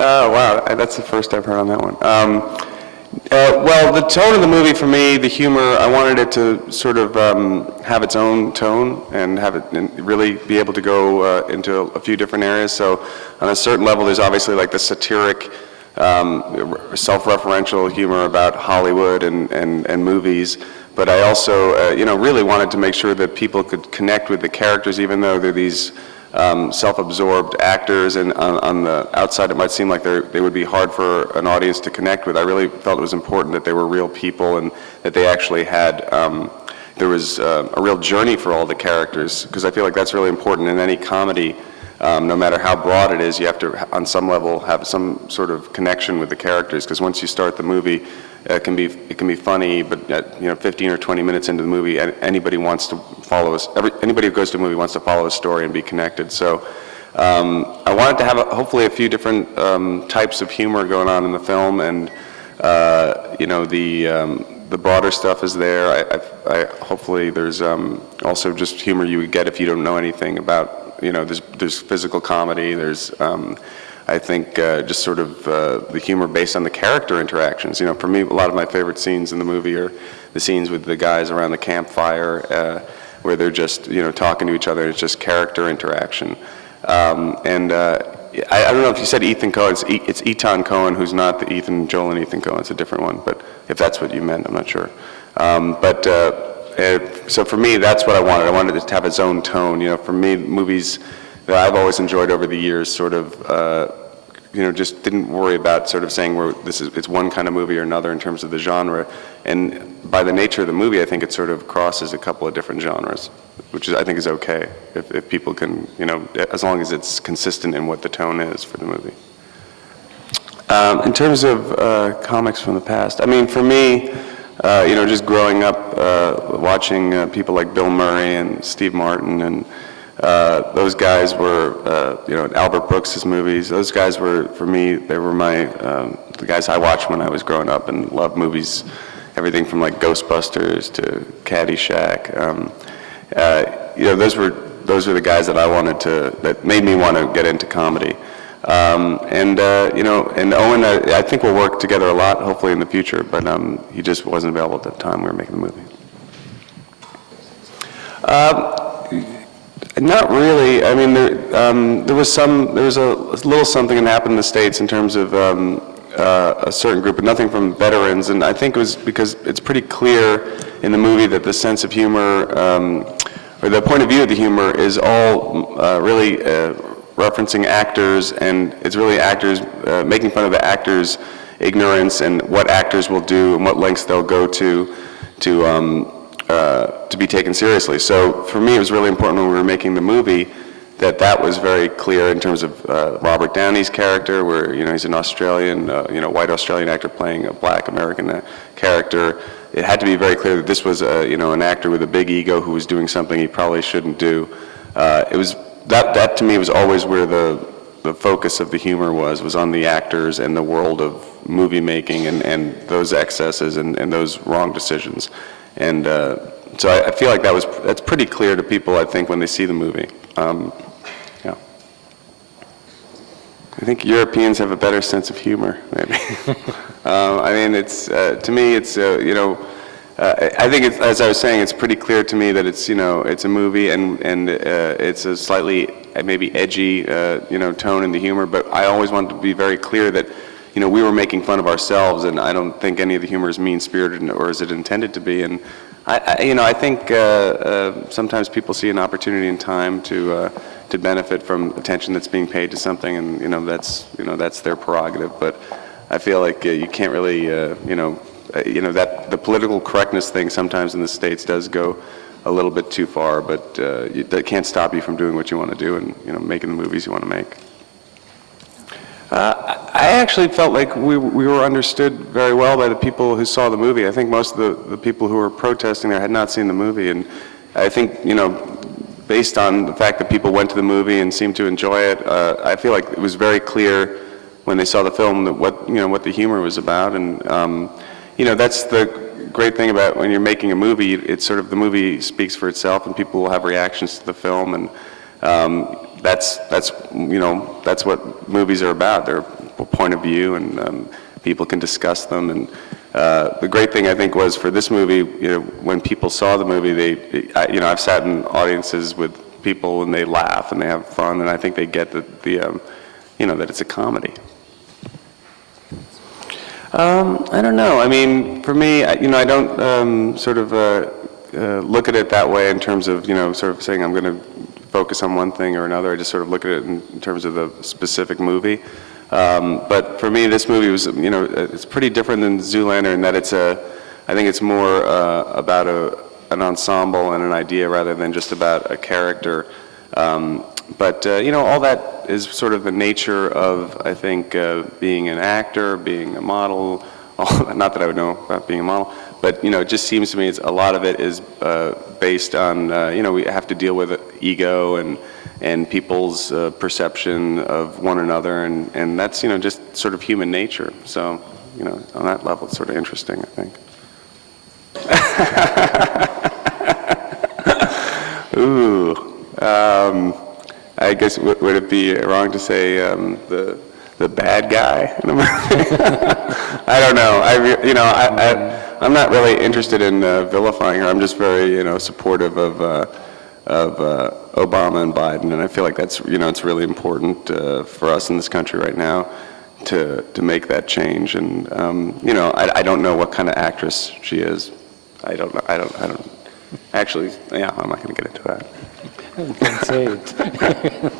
Oh, wow, that's the first I've heard on that one. Well, the tone of the movie for me, the humor, I wanted it to sort of have its own tone and have it and really be able to go into a few different areas. So on a certain level, there's obviously like the satiric, self-referential humor about Hollywood and movies. But I also, really wanted to make sure that people could connect with the characters, even though they're these self-absorbed actors, and on the outside it might seem like they would be hard for an audience to connect with. I really felt it was important that they were real people and that they actually had, there was a real journey for all the characters, because I feel like that's really important in any comedy. No matter how broad it is, you have to, on some level, have some sort of connection with the characters, because once you start the movie, it can be funny, but at 15 or 20 minutes into the movie, anybody wants to follow us. Anybody who goes to a movie wants to follow a story and be connected. So I wanted to have hopefully a few different types of humor going on in the film, and the broader stuff is there. Hopefully there's also just humor you would get if you don't know anything about. There's physical comedy. There's I think just sort of the humor based on the character interactions. For me, a lot of my favorite scenes in the movie are the scenes with the guys around the campfire, where they're just talking to each other. It's just character interaction. I don't know if you said Ethan Coen. It's Etan Cohen, who's not the Joel and Ethan Coen. It's a different one. But if that's what you meant, I'm not sure. So for me, that's what I wanted. I wanted it to have its own tone. For me, movies that I've always enjoyed over the years sort of, just didn't worry about sort of saying it's one kind of movie or another in terms of the genre. And by the nature of the movie, I think it sort of crosses a couple of different genres, which I think is okay if people can, as long as it's consistent in what the tone is for the movie. In terms of comics from the past, I mean, for me, just growing up watching people like Bill Murray and Steve Martin and those guys were, Albert Brooks's movies. Those guys were, for me, they were the guys I watched when I was growing up and loved movies, everything from like Ghostbusters to Caddyshack. Those were the guys that that made me want to get into comedy. And Owen, I think we'll work together a lot, hopefully in the future, but he just wasn't available at the time we were making the movie. Not really. I mean, there was a little something that happened in the States in terms of a certain group, but nothing from veterans. And I think it was because it's pretty clear in the movie that the sense of humor, or the point of view of the humor, is all really referencing actors, and it's really actors making fun of the actors' ignorance and what actors will do and what lengths they'll go to be taken seriously. So for me, it was really important when we were making the movie that was very clear in terms of Robert Downey's character, where he's an Australian, white Australian actor playing a black American character. It had to be very clear that this was an actor with a big ego who was doing something he probably shouldn't do. It was that to me was always where the focus of the humor was on the actors and the world of movie making and those excesses and those wrong decisions. And so I feel like that's pretty clear to people, I think, when they see the movie. Yeah. I think Europeans have a better sense of humor, maybe. I mean, it's to me, it's I think it's, as I was saying, it's pretty clear to me that it's it's a movie and it's a slightly maybe edgy tone in the humor, but I always wanted to be very clear that we were making fun of ourselves, and I don't think any of the humor is mean-spirited or is it intended to be. And I think sometimes people see an opportunity in time to benefit from attention that's being paid to something, and that's their prerogative. But I feel like you can't really that the political correctness thing sometimes in the States does go a little bit too far, but that can't stop you from doing what you want to do and making the movies you want to make. I actually felt like we were understood very well by the people who saw the movie. I think most of the people who were protesting there had not seen the movie, and I think based on the fact that people went to the movie and seemed to enjoy it, I feel like it was very clear when they saw the film that what the humor was about, and that's the great thing about when you're making a movie. It's sort of the movie speaks for itself, and people will have reactions to the film, and That's that's what movies are about. They're a point of view, and people can discuss them. And the great thing I think was for this movie, when people saw the movie, I've sat in audiences with people and they laugh and they have fun, and I think they get that that it's a comedy. I don't know. I mean, for me, I don't sort of look at it that way in terms of sort of saying I'm going to focus on one thing or another. I just sort of look at it in terms of the specific movie. But for me, this movie was, it's pretty different than Zoolander in that I think it's more about an ensemble and an idea rather than just about a character. But all that is sort of the nature of, I think, being an actor, being a model. Not that I would know about being a model, but it just seems to me a lot of it is based on we have to deal with ego and people's perception of one another, and that's just sort of human nature. So on that level, it's sort of interesting, I think. Ooh. I guess would it be wrong to say the bad guy in a movie? I don't know. I'm not really interested in vilifying her. I'm just very supportive of Obama and Biden, and I feel like that's it's really important for us in this country right now to make that change. And I don't know what kind of actress she is. I don't know. I don't. Actually, yeah, I'm not going to get into that. You can say it.